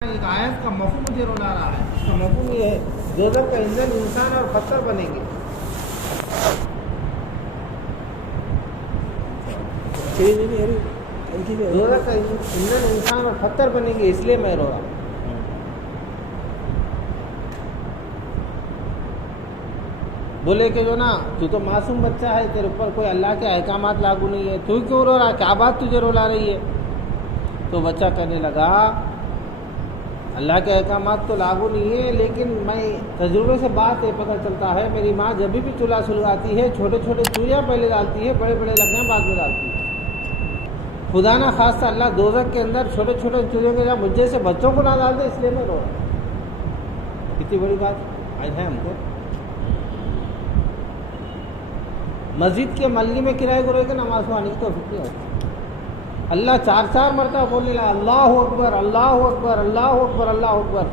ایک آیت کا مفہوم مجھے رولا رہا ہے. اس کا مفہوم یہ ہے دوزخ کا ایندھن انسان اور پتھر بنیں گے. دوزخ کا ایندھن انسان اور پتھر بنیں گے، اس لیے میں رو رہا ہوں. بولے کہ جو نا تو معصوم بچہ ہے، تیرے اوپر کوئی اللہ کے احکامات لاگو نہیں ہے، تو کیوں رو رہا؟ کیا بات تجھے رولا رہی ہے؟ تو بچہ کہنے لگا اللہ کے احکامات تو لاگو نہیں ہے، لیکن میں تجربے سے بات ہے پتہ چلتا ہے، میری ماں جب بھی چولہا سلگاتی ہے چھوٹے چھوٹے چوہیاں پہلے ڈالتی ہے، بڑے بڑے لکڑیاں بعد میں ڈالتی ہے. خدا نہ خواستہ اللہ دوزخ کے اندر چھوٹے چھوٹے چوہیوں کے جب مجھے سے بچوں کو نہ ڈال دے، اس لیے میں رو رہا ہوں. کتنی بڑی بات آج ہے ہم کو. مسجد کے ملگی میں کرائے کو رہ کے نماز پڑھنے کی توفیق نہیں ہوتی. اللہ چار مرتبہ بولنے لگا اللہ اکبر اللہ اکبر اللہ اکبر اللہ اکبر.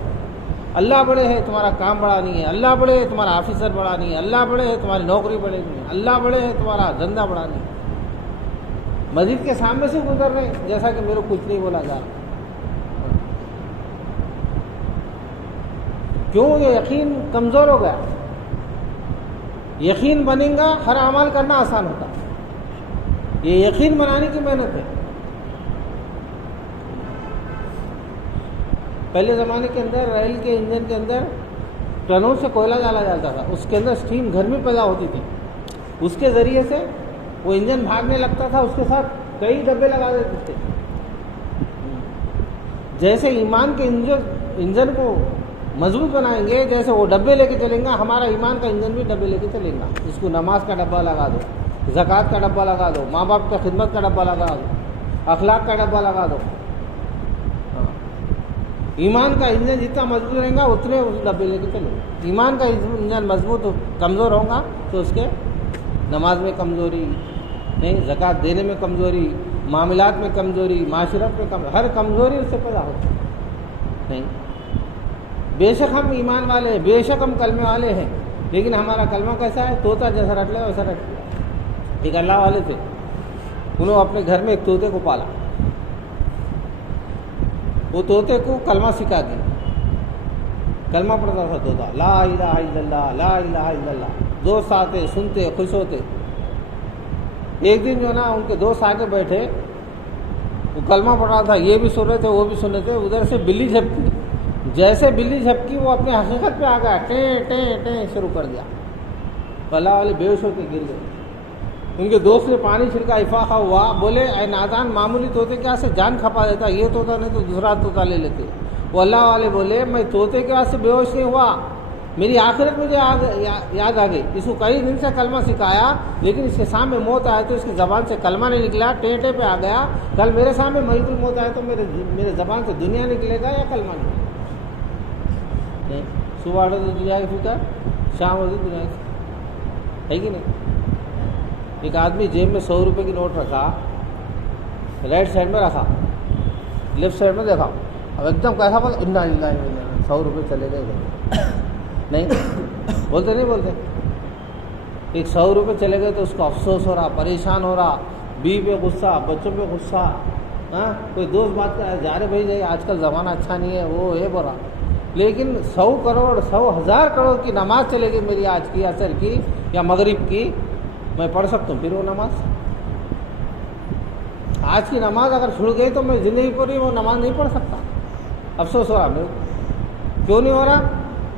اللہ بڑے ہے، تمہارا کام بڑا نہیں ہے. اللہ بڑے ہے، تمہارا آفیسر بڑا نہیں ہے. اللہ بڑے ہے، تمہاری نوکری بڑے نہیں ہے. اللہ بڑے ہے، تمہارا دھندا بڑا نہیں ہے. مسجد کے سامنے سے گزر رہے ہیں جیسا کہ میرے کو کچھ نہیں بولا جا رہا. کیوں؟ یہ یقین کمزور ہو گیا. یقین بنیں گا ہر عمل کرنا آسان ہوتا. یہ یقین بنانے کی محنت ہے. پہلے زمانے کے اندر ریل کے انجن کے اندر ٹنوں سے کوئلہ ڈالا جاتا تھا، اس کے اندر اسٹیم گرمی پیدا ہوتی تھی، اس کے ذریعے سے وہ انجن بھاگنے لگتا تھا. اس کے ساتھ کئی ڈبے لگا دیتے تھے. جیسے ایمان کے انجن کو مضبوط بنائیں گے، جیسے وہ ڈبے لے کے چلیں گا، ہمارا ایمان کا انجن بھی ڈبے لے کے چلیں گا. اس کو نماز کا ڈبہ لگا دو، زکوٰۃ کا ڈبہ لگا دو، ماں باپ کا خدمت کا ڈبہ لگا دو، اخلاق کا ڈبہ لگا دو. ایمان کا انجن جتنا مضبوط رہے گا اتنے اس ڈبے لے کے چلیں گے. ایمان کا انجن مضبوط کمزور ہوگا تو اس کے نماز میں کمزوری نہیں، زکوٰۃ دینے میں کمزوری، معاملات میں کمزوری، معاشرت میں ہر کمزوری اس سے پیدا ہوتی نہیں. بے شک ہم ایمان والے ہیں، بے شک ہم کلمے والے ہیں، لیکن ہمارا کلمہ کیسا ہے؟ طوطا جیسا رٹ لے ویسا رٹ لیا. ایک اللہ والے تھے، انہوں اپنے گھر میں ایک طوطے کو پالا. وہ طوطے کو کلمہ سکھا دی. کلمہ پڑھتا تھا طوطا، لا الہ الا اللہ لا الہ الا اللہ. دوست آتے، سنتے، خوش ہوتے. ایک دن جو نا ان کے دوست آ کے بیٹھے، وہ کلمہ پڑھ رہا تھا، یہ بھی سن رہے تھے وہ بھی سن رہے تھے. ادھر سے بلی جھپکی. جیسے بلی جھپکی وہ اپنے حقیقت پہ آ گیا، ٹیں ٹیں ٹیں شروع کر دیا. اللہ والے بے ہوش ہو کے گر گئے. ان کے دوست نے پانی چھڑکا، افاقہ ہوا. بولے اے نادان، معمولی طوطے کے سے جان کھپا دیتا، یہ طوطا نہیں تو دوسرا طوطا لے لیتے. وہ اللہ والے بولے میں طوطے کے سے بے ہوش نہیں ہوا، میری آخرت مجھے یاد آ گئی. اس کو کئی دن سے کلمہ سکھایا، لیکن اس کے سامنے موت آئے تو اس کی زبان سے کلمہ نہیں نکلا، ٹیں پہ آ گیا. کل میرے سامنے ملک الموت آئے تو میرے زبان سے دنیا نکلے گا یا کلمہ نکلے گا؟ صبح اٹھو تو دنیا کی فکر، شام ہوتی دنیا کی، ہے کہ نہیں؟ ایک آدمی جیب میں 100 روپے کی نوٹ رکھا، رائٹ سائڈ میں رکھا، لیفٹ سائڈ میں دیکھا، اب ایک دم کیسا بولا انا للہ و انا الیہ راجعون. 100 روپے چلے گئے نہیں بولتے نہیں بولتے. ایک 100 روپے چلے گئے تو اس کو افسوس ہو رہا، پریشان ہو رہا، بیوی پہ غصہ، بچوں پہ غصہ. ہاں کوئی دوست بات کر جا رہے بھائی آج کل زمانہ اچھا نہیں ہے، وہ یہ بولا. لیکن 100 کروڑ 100,000 کروڑ کی نماز چلے گی میری آج کی، عصر کی یا مغرب کی، میں پڑھ سکتا ہوں پھر وہ نماز. آج کی نماز اگر چھوٹ گئی تو میں زندگی پوری وہ نماز نہیں پڑھ سکتا. افسوس ہو رہا میرے کو. کیوں نہیں ہو رہا؟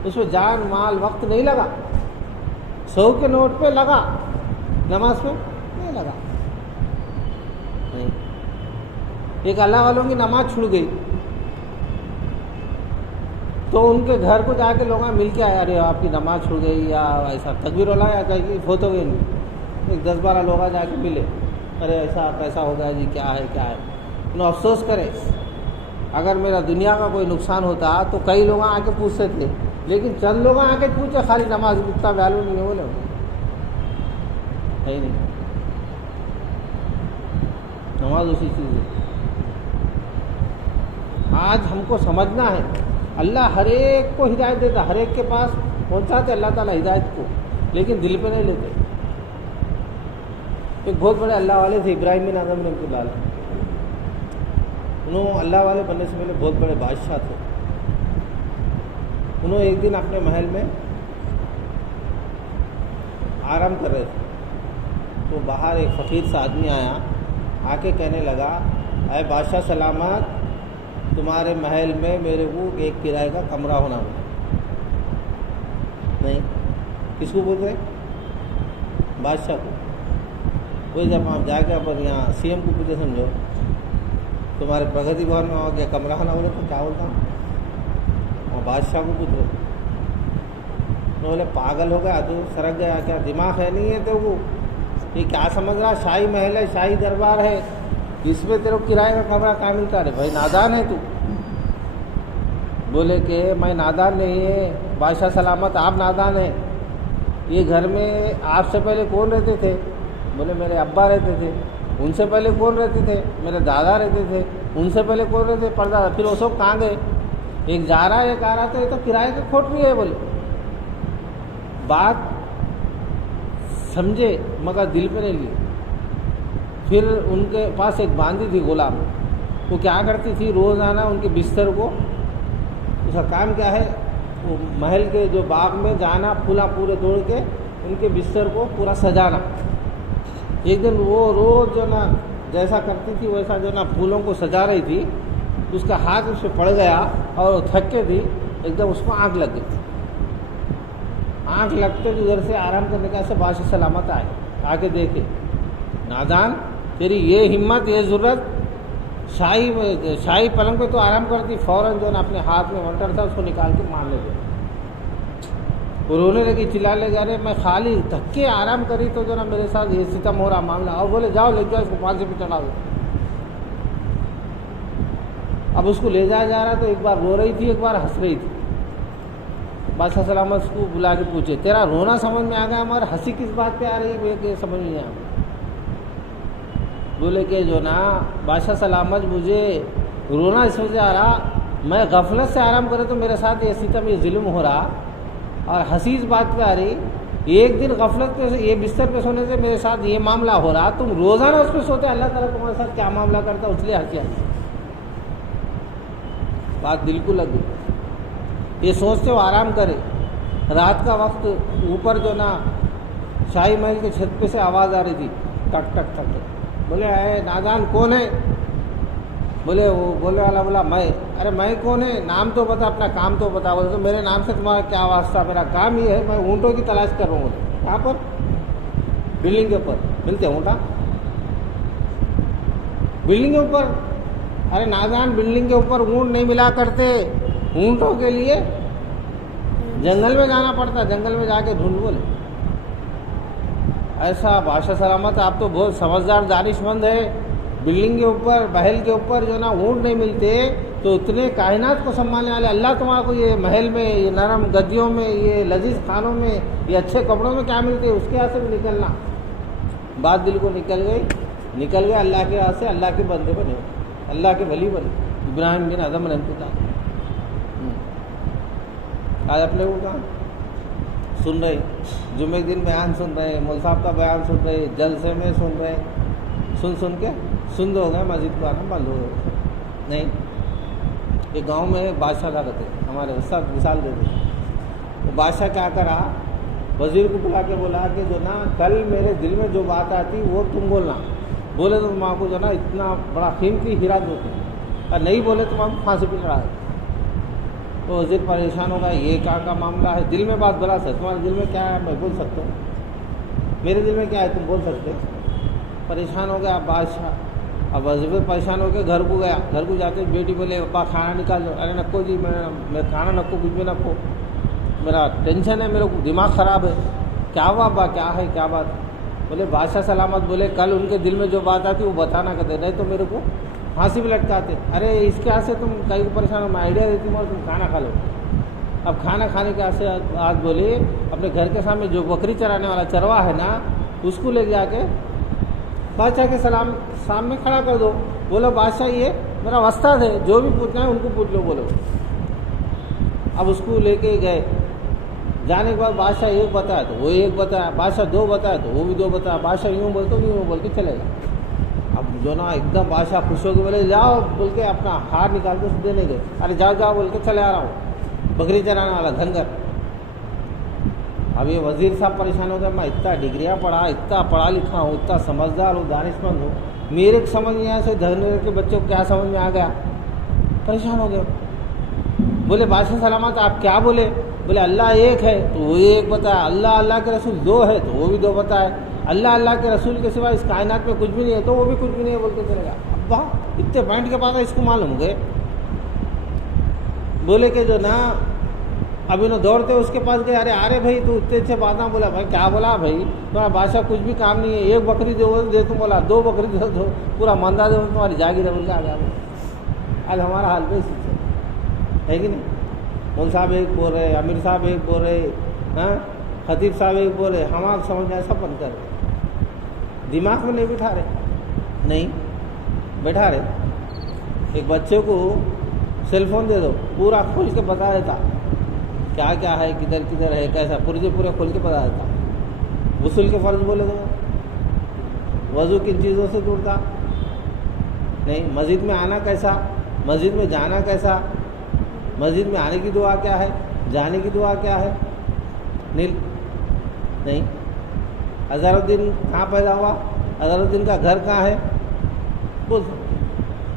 اس میں جان مال وقت نہیں لگا. 100 کے نوٹ پہ لگا، نماز پہ نہیں لگا. نہیں. ایک اللہ والوں کی نماز چھوٹ گئی تو ان کے گھر کو جا کے لوگ مل کے آئے، ارے آپ کی نماز چھوٹ گئی یا ایسا تکبیر والا یا کہیں فوت ہو گئی. ایک 10-12 لوگ جا کے ملے، ارے ایسا کیسا ہو گیا جی، کیا ہے کیا ہے. انہوں افسوس کرے. اگر میرا دنیا کا کوئی نقصان ہوتا تو کئی لوگ آ کے پوچھتے تھے، لیکن چند لوگ آ کے پوچھے خالی نماز اتنا ویلو نہیں ہے. بولے ہے نہیں، نماز اسی چیز ہے. آج ہم کو سمجھنا ہے اللہ ہر ایک کو ہدایت دیتا، ہر ایک کے پاس پہنچاتے اللہ تعالیٰ ہدایت کو، لیکن دل پہ نہیں لیتے. ایک بہت بڑے اللہ والے تھے ابراہیم بن اعظم رحمۃ اللہ علیہ. انہوں اللہ والے بننے سے پہلے بہت بڑے بادشاہ تھے. انہوں ایک دن اپنے محل میں آرام کر رہے تھے تو باہر ایک فقیر سا آدمی آیا، آ کے کہنے لگا اے بادشاہ سلامت، تمہارے محل میں میرے کو ایک کرائے کا کمرہ ہونا ہوگا. نہیں، کس کو بول رہے؟ بادشاہ کو. کوئی جب آپ جا کے پر یہاں سی ایم کو پوچھے سمجھو تمہارے پرگتی بھون میں ہو گیا کمرہ ہونا بولے تو کیا بولتا ہوں؟ وہاں بادشاہ کو پوچھ رہے بولے پاگل ہو گیا تو سرک گیا کیا، دماغ ہے نہیں ہے تو وہ یہ کیا سمجھ رہا؟ شاہی محل ہے، شاہی دربار ہے، اس میں تیرے کو کرائے کا کمرہ کہاں ملتا ہے؟ بھائی نادان ہے تو. بولے کہ میں نادان نہیں ہے بادشاہ سلامت، آپ نادان ہیں. یہ گھر میں آپ سے پہلے کون رہتے تھے؟ بولے میرے ابا رہتے تھے. ان سے پہلے کون رہتے تھے؟ میرے دادا رہتے تھے. ان سے پہلے کون رہتے؟ پردادا. پھر وہ سب کہاں گئے؟ ایک جا رہا ہے ایک آ رہا، تو یہ تو کرائے کی کھوٹ نہیں ہے. بولے بات سمجھے مگر دل پہ نہیں لی. پھر ان کے پاس ایک باندھی تھی غلام، وہ کیا کرتی تھی روزانہ ان کے بستر کو، اس کا کام کیا ہے، وہ محل کے جو باغ میں جانا، پھولا پورے توڑ کے ان کے بستر کو پورا سجانا. ایک دن وہ روز جو نا جیسا کرتی تھی ویسا جو نا پھولوں کو سجا رہی تھی، اس کا ہاتھ اس پہ پڑ گیا اور وہ تھک کے تھی، ایک دم اس کو آنکھ لگ گئی. آنکھ لگتے تو ادھر سے آرام کرنے کا ایسے بادشاہ سلامت آئے، آ کے دیکھے نادان تیری یہ ہمت، یہ ضرورت، شاہی پلنگ پہ تو آرام کرتی، فوراً جو نا اپنے ہاتھ میں ونٹر تھا اس کو نکال کے مار لے گئے. اور رونے لگی، چلانے جا رہے میں خالی تھک کے آرام کری تو جو نا میرے ساتھ یہ ستم ہو رہا معاملہ. اور بولے جاؤ لے جاؤ اس کو پھانسی پہ چڑھا دو. اب اس کو لے جایا جا رہا تو ایک بار رو رہی تھی، ایک بار ہنس رہی تھی. بادشاہ سلامت اس کو بلا کے پوچھے تیرا رونا سمجھ میں آ گیا ہمارا ہنسی کس بات پہ آ رہی ہے کہ سمجھ نہیں آ. بولے کہ جو نا بادشاہ سلامت مجھے رونا اس وجہ آ رہا، میں غفلت سے آرام کرے تو میرے ساتھ یہ ستم، یہ ظلم ہو رہا، اور ہنسی اس بات پہ آ رہی ایک دن غفلت پہ یہ بستر پہ سونے سے میرے ساتھ یہ معاملہ ہو رہا، تم روزانہ اس پہ سوتے، اللہ تعالیٰ تمہارے ساتھ کیا معاملہ کرتا اس لیے ہنسی آتی. بات دل کو لگ گئی. یہ سوچتے ہو آرام کرے. رات کا وقت اوپر جو نا شاہی محل کے چھت پہ سے آواز آ رہی تھی، ٹک ٹک ٹک ٹک. بولے اے نادان کون ہے؟ بولے وہ بولنے والا بولا میں. ارے میں کون ہے؟ نام تو بتا، اپنا کام تو بتا. بولے تو میرے نام سے تمہارا کیا واسطہ؟ میرا کام یہ ہے میں اونٹوں کی تلاش کر رہا ہوں. کہاں پر؟ بلڈنگ کے اوپر ملتے ہیں اونٹا؟ بلڈنگ کے اوپر؟ ارے نادان بلڈنگ کے اوپر اونٹ نہیں ملا کرتے، اونٹوں کے لیے جنگل میں جانا پڑتا، جنگل میں جا کے ڈھونڈ. بولے ایسا بادشاہ سلامت آپ تو بہت سمجھدار دانش مند ہے، بلڈنگ کے اوپر محل کے اوپر جو نا اونٹ نہیں ملتے تو اتنے کائنات کو سنبھالنے والے اللہ تمہارا کو یہ محل میں، یہ نرم گدیوں میں، یہ لذیذ کھانوں میں، یہ اچھے کپڑوں میں کیا ملتے، اس کے یہاں سے بھی نکلنا. بات دل کو نکل گئے. اللہ کے یہاں سے اللہ کے بندے بنے، اللہ کے ولی بنے. ابراہیم بن اعظم رحمۃ اللہ آج اپنے کو کہاں سن رہے، جمعے دن بیان سن رہے، مول صاحب کا بیان سن رہے، جلسے میں سن رہے، سن کے سند ہو گئے، مسجد کو آنا بند ہو گئے. نہیں، ایک گاؤں میں بادشاہ کا رہتے، ہمارے استاد مثال دیتے. وہ بادشاہ کیا کرا، وزیر کو بلا کے بولا کہ جو نا کل میرے دل میں جو بات آتی وہ تم بولنا. بولے تو ماں کو جو نا اتنا بڑا قیمتی ہیرا دوتے، اور نہیں بولے تو ماں کو پھانسی پہ چڑھا دے. تو وزیر پریشان ہوگا، یہ کا معاملہ ہے، دل میں بات بلا سکتے، تمہارے دل میں کیا ہے میں بول سکتا ہوں، میرے دل میں کیا ہے تم بول سکتے. پریشان ہو گیا بادشاہ. اب وزیر پریشان ہو کے گھر کو گیا. گھر کو جاتے بیٹی بولے ابا کھانا نکال دو. ارے نکو جی میں کھانا نکو، کچھ بھی نکو، میرا ٹینشن ہے، میرے کو دماغ خراب ہے. کیا ہوا ابا، کیا ہے، کیا بات؟ بولے بادشاہ سلامت بولے کل ان کے دل میں جو بات آتی وہ بتانا کرتے، نہیں تو میرے کو پھانسی بھی لٹکاتے. ارے اس کے سے تم کہیں پریشان ہو، میں آئیڈیا دیتی ہوں اور تم کھانا کھا لو. اب کھانا کھانے کے سے آج بولی اپنے گھر کے سامنے جو بکری چرانے والا چروا ہے نا اس کو لے جا کے بادشاہ کے سامنے کھڑا کر دو. بولو بادشاہ یہ میرا وستاد ہے، جو بھی پوچھنا ہے ان کو پوچھ لو. بولو. اب اس کو لے کے گئے. جانے کے بعد بادشاہ ایک بتایا تو وہ ایک بتایا، بادشاہ دو بتایا تو وہ بھی دو بتایا، بادشاہ یوں بولتے یوں بول کے چلے گا. اب جو نا ایک دم بادشاہ خوش ہو کے بولے جاؤ بول کے اپنا ہار نکال کے دینے گئے. ارے جاؤ جاؤ بول کے چلے آ رہا ہوں, بکری چرانے والا دھنگر. اب یہ وزیر صاحب پریشان ہو گئے, میں اتنا ڈگریاں پڑھا, اتنا پڑھا لکھا ہوں, اتنا سمجھدار ہوں, دانش مند ہوں, میرے سمجھ نہیں آیا, سے دھنگر کے بچوں کو کیا سمجھ میں آ گیا, پریشان ہو گئے. بولے بادشاہ سلامت آپ کیا بولے؟ بولے اللہ ایک ہے تو وہ ایک بتایا, اللہ کے رسول دو ہے تو وہ بھی دو بتائے, اللہ کے رسول کے سوا اس کائنات میں کچھ بھی نہیں ہے تو وہ بھی کچھ بھی نہیں ہے بولتے چلے گا. ابا اتنے پوائنٹ کے بعد اس کو معلوم گئے. بولے کہ جو نا اب انہوں دوڑتے اس کے پاس گئے, ارے بھائی تو اتنے اچھے بات نہ بولا. بھائی کیا بولا بھائی, تمہارا بادشاہ کچھ بھی کام نہیں ہے, ایک بکری دے تم بولا, 2 بکری دے دو, پورا مندہ دے تمہاری جاگیر ہے بول کے آ گیا. آج ہمارا حال بھی اسی ہے کہ نہیں. مول صاحب ایک بول رہے, امیر صاحب ایک بول رہے, ہاں خطیب صاحب ایک بول رہے, ہم آپ سمجھ جائے سب بند کر رہے, دماغ میں نہیں بٹھا رہے, نہیں بیٹھا رہے. ایک بچے کو سیل فون دے دو, پورا کھول کے بتا دیتا کیا کیا ہے, کدھر کدھر ہے, کیسا, پورے کھول کے بتا دیتا. غسل کے فرض بولے تو وضو کن چیزوں سے ٹوٹتا نہیں, مسجد میں آنا کیسا, مسجد میں جانا کیسا, مسجد میں آنے کی دعا کیا ہے, جانے کی دعا کیا ہے, نہیں. اظہر الدین کہاں پیدا ہوا, اظہر الدین کا گھر کہاں ہے, بول.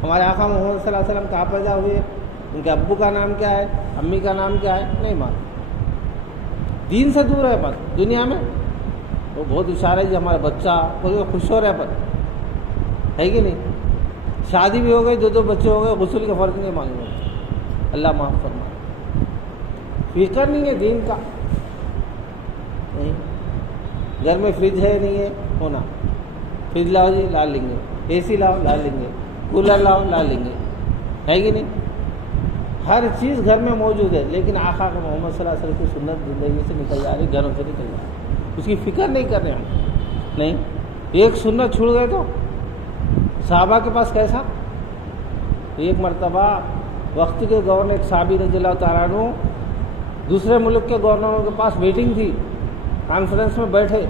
ہمارے آقا محمد صلی اللہ علیہ وسلم کہاں پیدا ہوئے, ان کے ابو کا نام کیا ہے, امی کا نام کیا ہے, نہیں معلوم. دین سے دور ہے بس دنیا میں. وہ بہت اشارہ ہے کہ ہمارا بچہ خوش ہو رہا ہے, پر ہے کہ نہیں. شادی بھی ہو گئی, 2 بچے ہو گئے, غسل کے فرض نہیں معلوم ہوتا. اللہ معاف فرمائے. فکر نہیں ہے دین کا, نہیں. گھر میں فریج ہے نہیں ہے, ہونا, فریج لاؤ جی لا لیں گے, اے سی لاؤ لا لیں گے, کولر لاؤ لا لیں گے, ہے کہ نہیں. ہر چیز گھر میں موجود ہے, لیکن آقا کا محمد صلی اللہ علیہ وسلم کی سنت زندگی سے نکل جا رہی, گھروں سے نکل جا رہی, اس کی فکر نہیں کر رہے ہم, نہیں. ایک سنت چھوڑ گئے تو صحابہ کے پاس کیسا. ایک مرتبہ وقت کے گورنر ایک صحابی رضی اللہ تعالیٰ عنہ دوسرے ملک کے گورنروں کے پاس میٹنگ تھی, کانفرنس میں بیٹھے.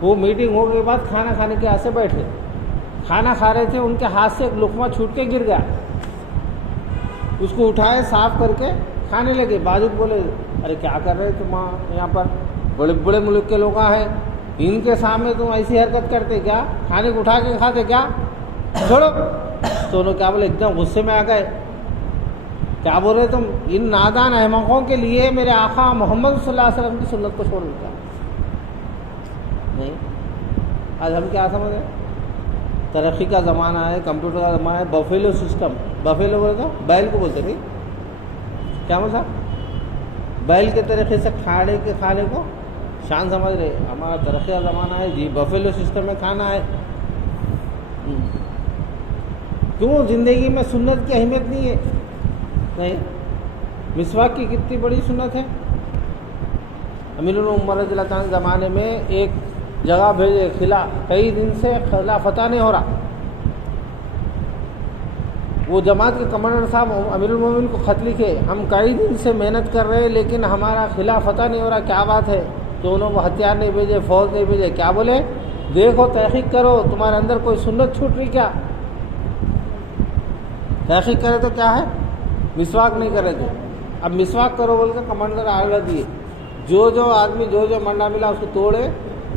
وہ میٹنگ ہونے کے بعد کھانا کھانے کے آسے بیٹھے, کھانا کھا رہے تھے, ان کے ہاتھ سے ایک لقمہ چھوٹ کے گر گیا. اس کو اٹھائے, صاف کر کے کھانے لگے. بازو بولے ارے کیا کر رہے تم یہاں پر, بڑے بڑے ملک کے لوگ ہیں, ان کے سامنے تم ایسی حرکت کرتے کیا, کھانے کو اٹھا کے کھاتے کیا, چھوڑو. تو انہوں کیا بولے, ایک دم غصے میں آ گئے. کیا بول رہے تم, ان نادان احمقوں کے لیے میرے آقا محمد صلی اللہ علیہ وسلم کی سنت کو چھوڑ دیتا نہیں. آج ہم کیا سمجھ رہے, ترقی کا زمانہ ہے, کمپیوٹر کا زمانہ ہے, بفیلو سسٹم. بفیلو بولے تو بیل کو بولتے نہیں, کیا مطلب, بیل کے طریقے سے کھاڑے کے کھانے کو شان سمجھ رہے. ہمارا ترقی کا زمانہ ہے جی, بفیلو سسٹم میں کھانا ہے. کیوں زندگی میں سنت کی اہمیت نہیں ہے, نہیں. مسواک کی کتنی بڑی سنت ہے. امیر عمر رضی اللہ عنہ زمانے میں ایک جگہ بھیجے, کئی دن سے خلا فتح نہیں ہو رہا. وہ جماعت کے کمانڈر صاحب امیر المومنین کو خط لکھے, ہم کئی دن سے محنت کر رہے ہیں لیکن ہمارا خلا فتح نہیں ہو رہا, کیا بات ہے. تو انہوں کو ہتھیار نہیں بھیجے, فوج نہیں بھیجے. کیا بولے, دیکھو تحقیق کرو تمہارے اندر کوئی سنت چھوٹ رہی کیا. تحقیق کرے تو کیا ہے, مسواک نہیں کرے تھے. اب مسواک کرو بول کے کمانڈر آرڈر دیے. جو آدمی جو منڈا ملا اس کو توڑے,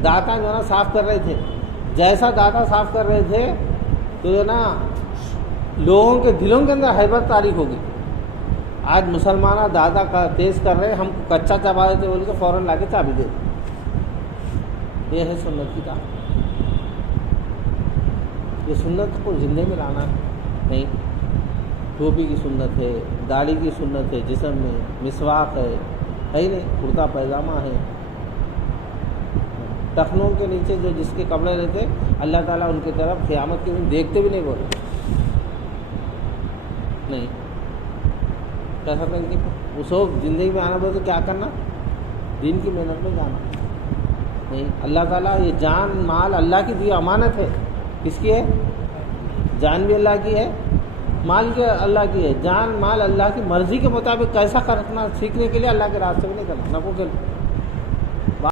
داتا جو ہے نا صاف کر رہے تھے. جیسا داتا صاف کر رہے تھے تو جو نا لوگوں کے دلوں کے اندر حیبت تاریخ ہوگی. آج مسلمانہ دادا کا تیز کر رہے, ہم کچا چبا دیتے بول کے فوراً لا کے چابی دے. یہ ہے سنت کی کام. یہ سنت کو زندگی میں لانا نہیں. ٹوپی کی سنت ہے, داڑھی کی سنت ہے, جسم میں مسواک ہے نہیں, کرتا پیجامہ ہے. ٹخنوں کے نیچے جو جس کے کپڑے رہتے, اللہ تعالیٰ ان کی طرف قیامت کے دن دیکھتے بھی نہیں بولے نہیں. کیسا کریں گے اس وقت زندگی میں آنا بولے تو کیا کرنا, دین کی محنت میں جانا نہیں. اللہ تعالیٰ یہ جان مال اللہ کی دی امانت ہے. کس کی ہے, جان بھی اللہ کی ہے, مال کے اللہ کی ہے. جان مال اللہ کی مرضی کے مطابق کیسا کرنا سیکھنے کے لیے اللہ کے راستے میں نہیں کرنا, نفوں کے